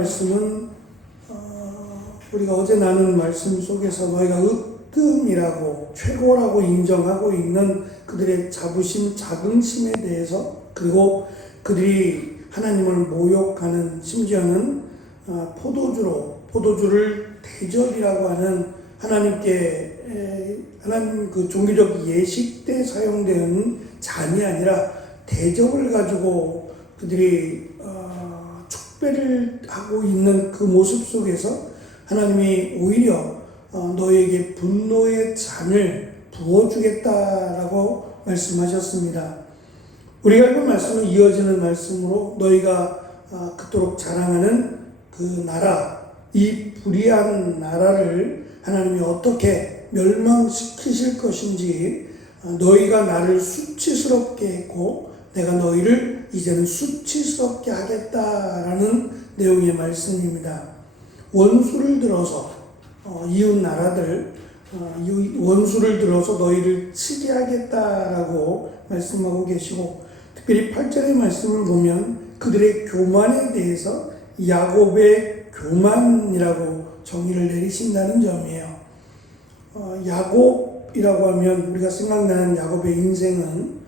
말씀은 우리가 어제 나눈 말씀 속에서 너희가 으뜸이라고 최고라고 인정하고 있는 그들의 자부심, 자긍심에 대해서, 그리고 그들이 하나님을 모욕하는, 심지어는 포도주를 대접이라고 하는 하나님 그 종교적 예식 때 사용되는 잔이 아니라 대접을 가지고 그들이 축배를 하고 있는 그 모습 속에서 하나님이 오히려 너에게 분노의 잔을 부어주겠다라고 말씀하셨습니다. 우리가 읽은 말씀은 이어지는 말씀으로 너희가 그토록 자랑하는 그 나라, 이 불의한 나라를 하나님이 어떻게 멸망시키실 것인지, 너희가 나를 수치스럽게 했고 내가 너희를 이제는 수치스럽게 하겠다라는 내용의 말씀입니다. 원수를 들어서 이웃 나라들 원수를 들어서 너희를 치게 하겠다라고 말씀하고 계시고, 특별히 8절의 말씀을 보면 그들의 교만에 대해서 야곱의 교만이라고 정의를 내리신다는 점이에요. 야곱이라고 하면 우리가 생각나는 야곱의 인생은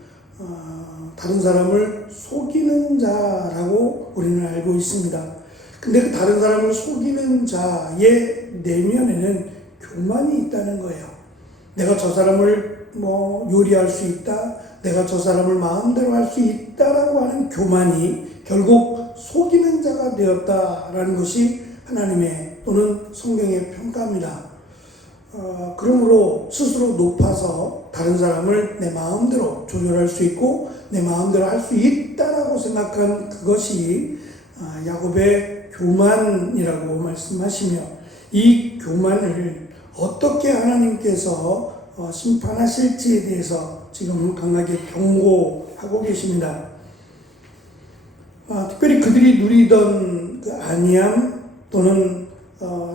다른 사람을 속이는 자라고 우리는 알고 있습니다. 근데 그 다른 사람을 속이는 자의 내면에는 교만이 있다는 거예요. 내가 저 사람을 요리할 수 있다, 내가 저 사람을 마음대로 할 수 있다라고 하는 교만이 결국 속이는 자가 되었다라는 것이 하나님의 또는 성경의 평가입니다. 그러므로 스스로 높아서 다른 사람을 내 마음대로 조절할 수 있고 내 마음대로 할 수 있다라고 생각한 그것이 야곱의 교만이라고 말씀하시며, 이 교만을 어떻게 하나님께서 심판하실지에 대해서 지금 강하게 경고하고 계십니다. 특별히 그들이 누리던 그 안위함 또는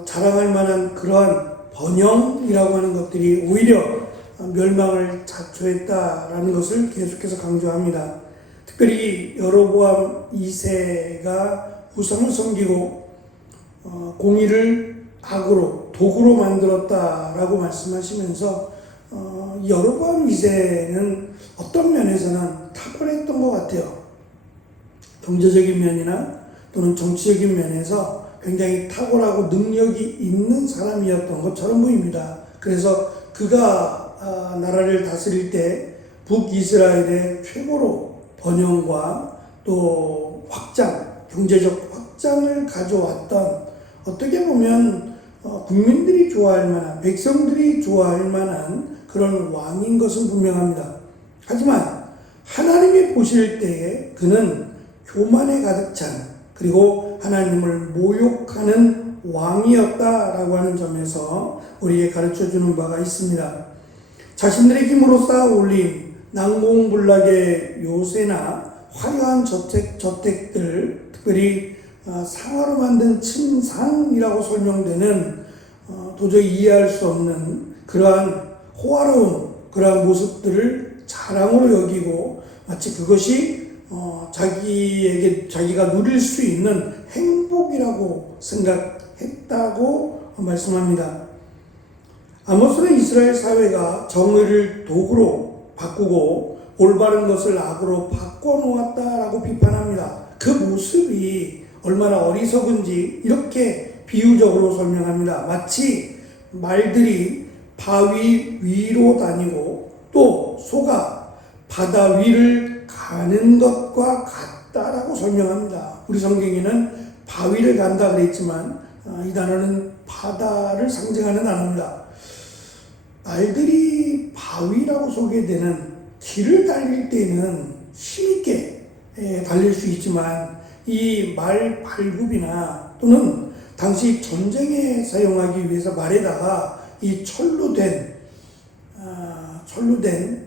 자랑할 만한 그러한 번영이라고 하는 것들이 오히려 멸망을 자초했다라는 것을 계속해서 강조합니다. 특별히 여로보암 2세가 우상을 섬기고 공의를 악으로 도구로 만들었다라고 말씀하시면서 여로보암 2세는 어떤 면에서는 탁월했던 것 같아요. 경제적인 면이나 또는 정치적인 면에서 굉장히 탁월하고 능력이 있는 사람이었던 것처럼 보입니다. 그래서 그가 나라를 다스릴 때 북이스라엘의 최고로 번영과 또 경제적 확장을 가져왔던, 어떻게 보면 국민들이 좋아할 만한, 백성들이 좋아할 만한 그런 왕인 것은 분명합니다. 하지만 하나님이 보실 때에 그는 교만에 가득 찬, 그리고 하나님을 모욕하는 왕이었다라고 하는 점에서 우리에게 가르쳐주는 바가 있습니다. 자신들의 힘으로 쌓아 올린 난공불락의 요새나 화려한 저택들, 특별히 상아로 만든 침상이라고 설명되는 도저히 이해할 수 없는 그러한 호화로운 그러한 모습들을 자랑으로 여기고 마치 그것이 자기가 누릴 수 있는 행복이라고 생각했다고 말씀합니다. 아모스는 이스라엘 사회가 정의를 도구로 바꾸고 올바른 것을 악으로 바꿔놓았다라고 비판합니다. 그 모습이 얼마나 어리석은지 이렇게 비유적으로 설명합니다. 마치 말들이 바위 위로 다니고 또 소가 바다 위를 가는 것과 같다라고 설명합니다. 우리 성경에는 바위를 간다 그랬지만 이 단어는 바다를 상징하는 단어입니다. 말들이 바위라고 소개되는 길을 달릴 때는 힘있게 달릴 수 있지만 이 말 발굽이나 또는 당시 전쟁에 사용하기 위해서 말에다가 이 철로 된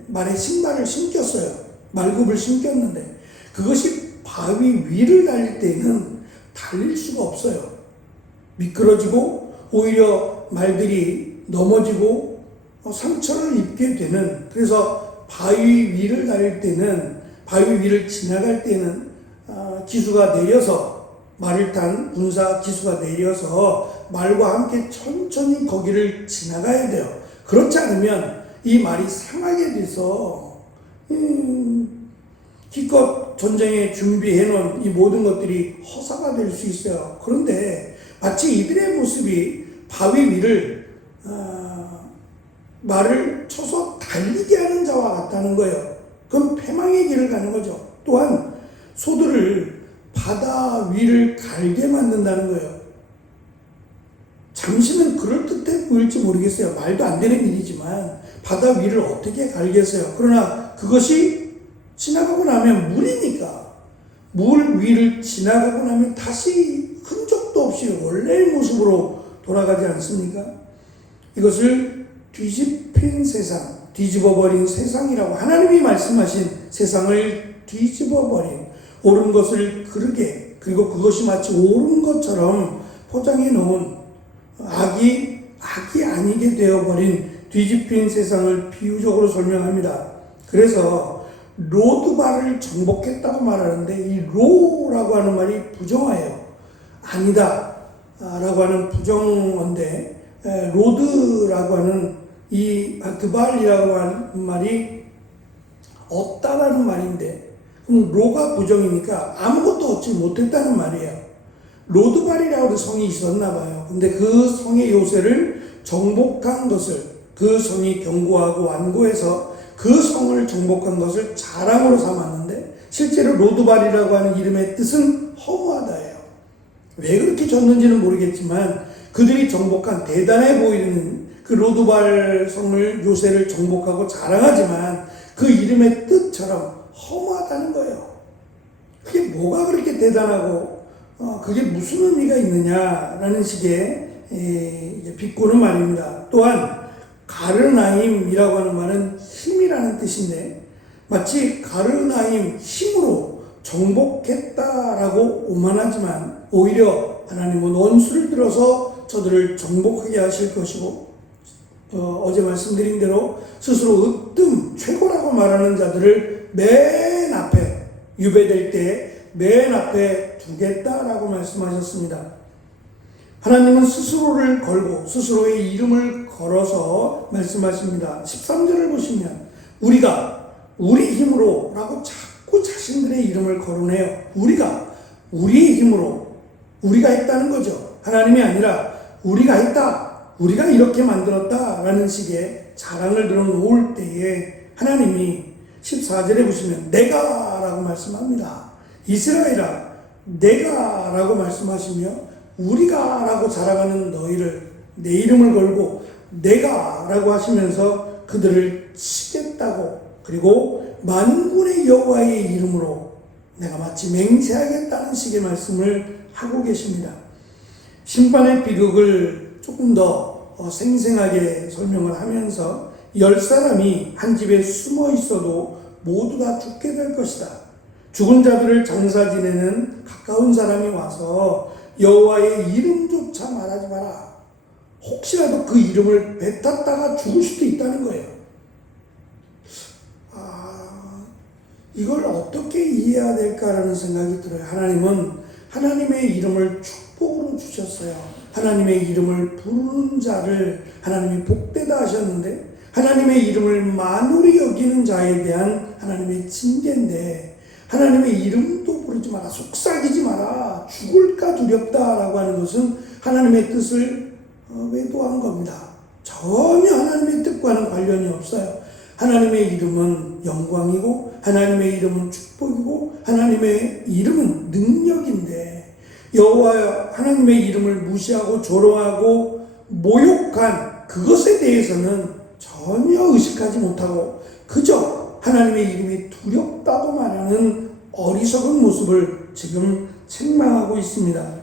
말에 신발을 신겼어요. 말굽을 신겼는데 그것이 바위 위를 달릴 때는 달릴 수가 없어요. 미끄러지고 오히려 말들이 넘어지고 상처를 입게 되는, 그래서 바위 위를 달릴 때는, 바위 위를 지나갈 때는 기수가 내려서 말을 탄 군사 기수가 내려서 말과 함께 천천히 거기를 지나가야 돼요. 그렇지 않으면 이 말이 상하게 돼서 기껏 전쟁에 준비해 놓은 이 모든 것들이 허사가 될 수 있어요. 그런데 마치 이들의 모습이 바위 위를 말을 쳐서 달리게 하는 자와 같다는 거예요. 그럼 패망의 길을 가는 거죠. 또한 소들을 바다 위를 갈게 만든다는 거예요. 잠시는 그럴듯해 보일지 모르겠어요. 말도 안 되는 일이지만 바다 위를 어떻게 갈겠어요. 그러나 그것이 지나가고 나면 물이니까 물 위를 지나가고 나면 다시 흔적도 없이 원래의 모습으로 돌아가지 않습니까? 이것을 뒤집힌 세상, 뒤집어버린 세상이라고, 하나님이 말씀하신 세상을 뒤집어버린, 옳은 것을 그르게, 그리고 그것이 마치 옳은 것처럼 포장해 놓은 악이 아니게 되어버린 뒤집힌 세상을 비유적으로 설명합니다. 그래서 로드발을 정복했다고 말하는데 이 로라고 하는 말이 부정어예요. 아니다 라고 하는 부정어인데, 로드라고 하는 이 드발이라고 하는 말이 없다라는 말인데, 그럼 로가 부정이니까 아무것도 얻지 못했다는 말이에요. 로드발이라고 하는 성이 있었나 봐요. 근데 그 성의 요새를 정복한 것을, 그 성이 견고하고 완고해서 그 성을 정복한 것을 자랑으로 삼았는데, 실제로 로드발이라고 하는 이름의 뜻은 허무하다예요. 왜 그렇게 졌는지는 모르겠지만 그들이 정복한, 대단해 보이는 그 로드발 성을, 요새를 정복하고 자랑하지만 그 이름의 뜻처럼 허무하다는 거예요. 그게 뭐가 그렇게 대단하고 그게 무슨 의미가 있느냐라는 식의 비꼬는 말입니다. 또한 가르나임이라고 하는 말은 힘이라는 뜻인데, 마치 가르나임, 힘으로 정복했다라고 오만하지만 오히려 하나님은 원수를 들어서 저들을 정복하게 하실 것이고, 어제 말씀드린 대로 스스로 으뜸, 최고라고 말하는 자들을 맨 앞에, 유배될 때 맨 앞에 두겠다라고 말씀하셨습니다. 하나님은 스스로를 걸고 스스로의 이름을 걸어서 말씀하십니다. 13절을 보시면 우리가 우리 힘으로 라고 자꾸 자신들의 이름을 거론해요. 우리가 우리의 힘으로, 우리가 했다는 거죠. 하나님이 아니라 우리가 했다, 우리가 이렇게 만들었다 라는 식의 자랑을 들어놓을 때에 하나님이 14절에 보시면 내가 라고 말씀합니다. 이스라엘아 내가 라고 말씀하시며 우리가 라고 자랑하는 너희를, 내 이름을 걸고 내가 라고 하시면서 그들을 치겠다고, 그리고 만군의 여호와의 이름으로 내가 마치 맹세하겠다는 식의 말씀을 하고 계십니다. 심판의 비극을 조금 더 생생하게 설명을 하면서 10사람이 한 집에 숨어 있어도 모두 다 죽게 될 것이다. 죽은 자들을 장사 지내는 가까운 사람이 와서 여호와의 이름조차 말하지 마라. 혹시라도 그 이름을 뱉었다가 죽을 수도 있다는 거예요. 이걸 어떻게 이해해야 될까라는 생각이 들어요. 하나님은 하나님의 이름을 축복으로 주셨어요. 하나님의 이름을 부르는 자를 하나님이 복되다 하셨는데, 하나님의 이름을 만홀히 여기는 자에 대한 하나님의 징계인데, 하나님의 이름도 부르지 마라, 속삭이지 마라, 죽을까 두렵다라고 하는 것은 하나님의 뜻을 외도한 겁니다. 전혀 하나님의 뜻과는 관련이 없어요. 하나님의 이름은 영광이고 하나님의 이름은 축복이고 하나님의 이름은 능력인데, 여호와 하나님의 이름을 무시하고 조롱하고 모욕한 그것에 대해서는 전혀 의식하지 못하고 그저 하나님의 이름이 두렵다고 말하는 어리석은 모습을 지금 책망하고 있습니다.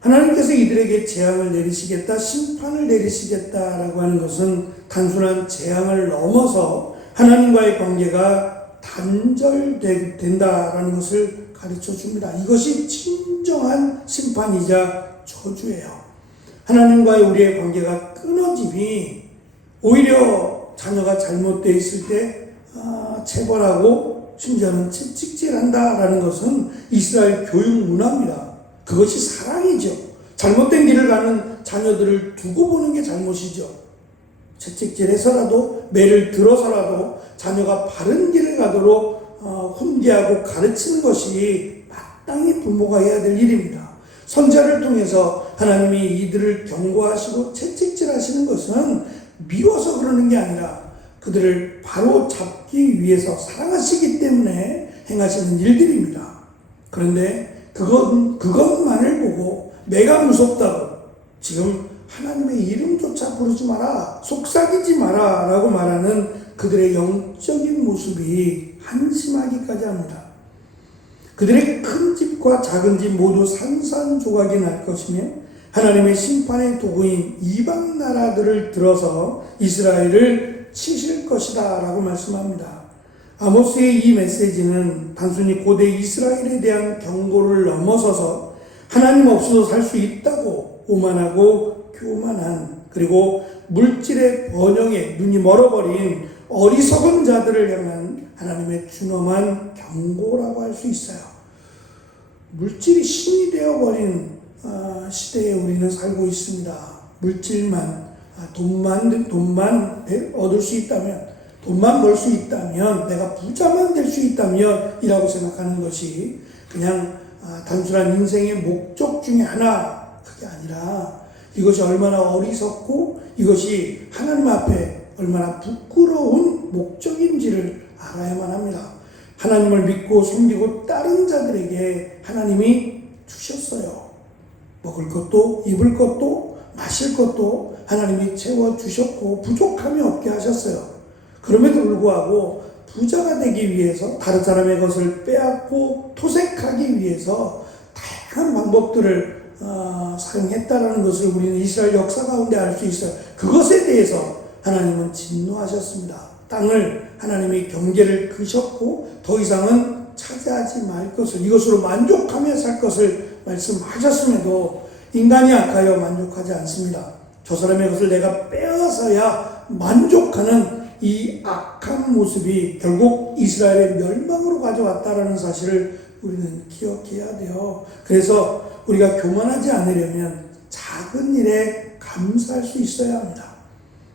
하나님께서 이들에게 재앙을 내리시겠다, 심판을 내리시겠다라고 하는 것은 단순한 재앙을 넘어서 하나님과의 관계가 단절된다라는 것을 가르쳐 줍니다. 이것이 진정한 심판이자 저주예요. 하나님과의 우리의 관계가 끊어짐이 오히려 자녀가 잘못되어 있을 때 체벌하고 심지어는 채찍질한다라는 것은 이스라엘 교육 문화입니다. 그것이 사랑이죠. 잘못된 길을 가는 자녀들을 두고 보는 게 잘못이죠. 채찍질해서라도 매를 들어서라도 자녀가 바른 길을 가도록 훈계하고 가르치는 것이 마땅히 부모가 해야 될 일입니다. 선자를 통해서 하나님이 이들을 경고하시고 채찍질하시는 것은 미워서 그러는 게 아니라 그들을 바로 잡기 위해서 사랑하시기 때문에 행하시는 일들입니다. 그런데 그것만을 보고 내가 무섭다고 지금 하나님의 이름조차 부르지 마라, 속삭이지 마라 라고 말하는 그들의 영적인 모습이 한심하기까지 합니다. 그들의 큰 집과 작은 집 모두 산산조각이 날 것이며 하나님의 심판의 도구인 이방 나라들을 들어서 이스라엘을 치실 것이다 라고 말씀합니다. 아모스의 이 메시지는 단순히 고대 이스라엘에 대한 경고를 넘어서서 하나님 없어도 살 수 있다고 오만하고 교만한, 그리고 물질의 번영에 눈이 멀어버린 어리석은 자들을 향한 하나님의 준엄한 경고라고 할 수 있어요. 물질이 신이 되어버린 시대에 우리는 살고 있습니다. 물질만, 돈만 얻을 수 있다면, 돈만 벌 수 있다면, 내가 부자만 될 수 있다면 이라고 생각하는 것이 그냥 단순한 인생의 목적 중에 하나, 그게 아니라 이것이 얼마나 어리석고 이것이 하나님 앞에 얼마나 부끄러운 목적인지를 알아야만 합니다. 하나님을 믿고 섬기고 따른 자들에게 하나님이 주셨어요. 먹을 것도 입을 것도 마실 것도 하나님이 채워주셨고 부족함이 없게 하셨어요. 그럼에도 불구하고 부자가 되기 위해서 다른 사람의 것을 빼앗고 토색하기 위해서 다양한 방법들을 사용했다라는 것을 우리는 이스라엘 역사 가운데 알 수 있어요. 그것에 대해서 하나님은 진노하셨습니다. 땅을 하나님이 경계를 그셨고 더 이상은 차지하지 말 것을, 이것으로 만족하며 살 것을 말씀하셨음에도 인간이 악하여 만족하지 않습니다. 저 사람의 것을 내가 빼앗아야 만족하는 이 악한 모습이 결국 이스라엘의 멸망으로 가져왔다라는 사실을 우리는 기억해야 돼요. 그래서 우리가 교만하지 않으려면 작은 일에 감사할 수 있어야 합니다.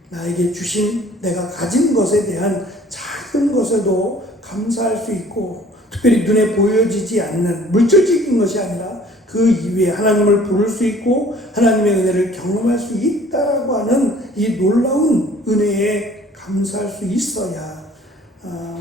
나에게 주신 내가 가진 것에 대한 작은 것에도 감사할 수 있고, 특별히 눈에 보여지지 않는 물질적인 것이 아니라 그 이외에 하나님을 부를 수 있고 하나님의 은혜를 경험할 수 있다라고 하는 이 놀라운 은혜에 감사할 수 있어야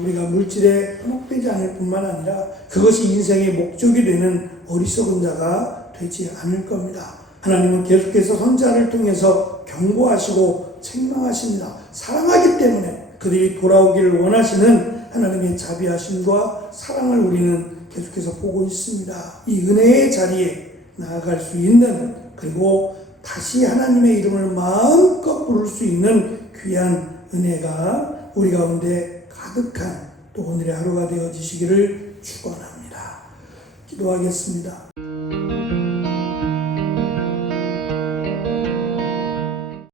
우리가 물질에 현혹되지 않을 뿐만 아니라 그것이 인생의 목적이 되는 어리석은 자가 되지 않을 겁니다. 하나님은 계속해서 선자를 통해서 경고하시고 책망하십니다. 사랑하기 때문에 그들이 돌아오기를 원하시는 하나님의 자비하심과 사랑을 우리는 계속해서 보고 있습니다. 이 은혜의 자리에 나아갈 수 있는, 그리고 다시 하나님의 이름을 마음껏 부를 수 있는 귀한 은혜가 우리 가운데 가득한 또 오늘의 하루가 되어지시기를 축원합니다. 기도하겠습니다.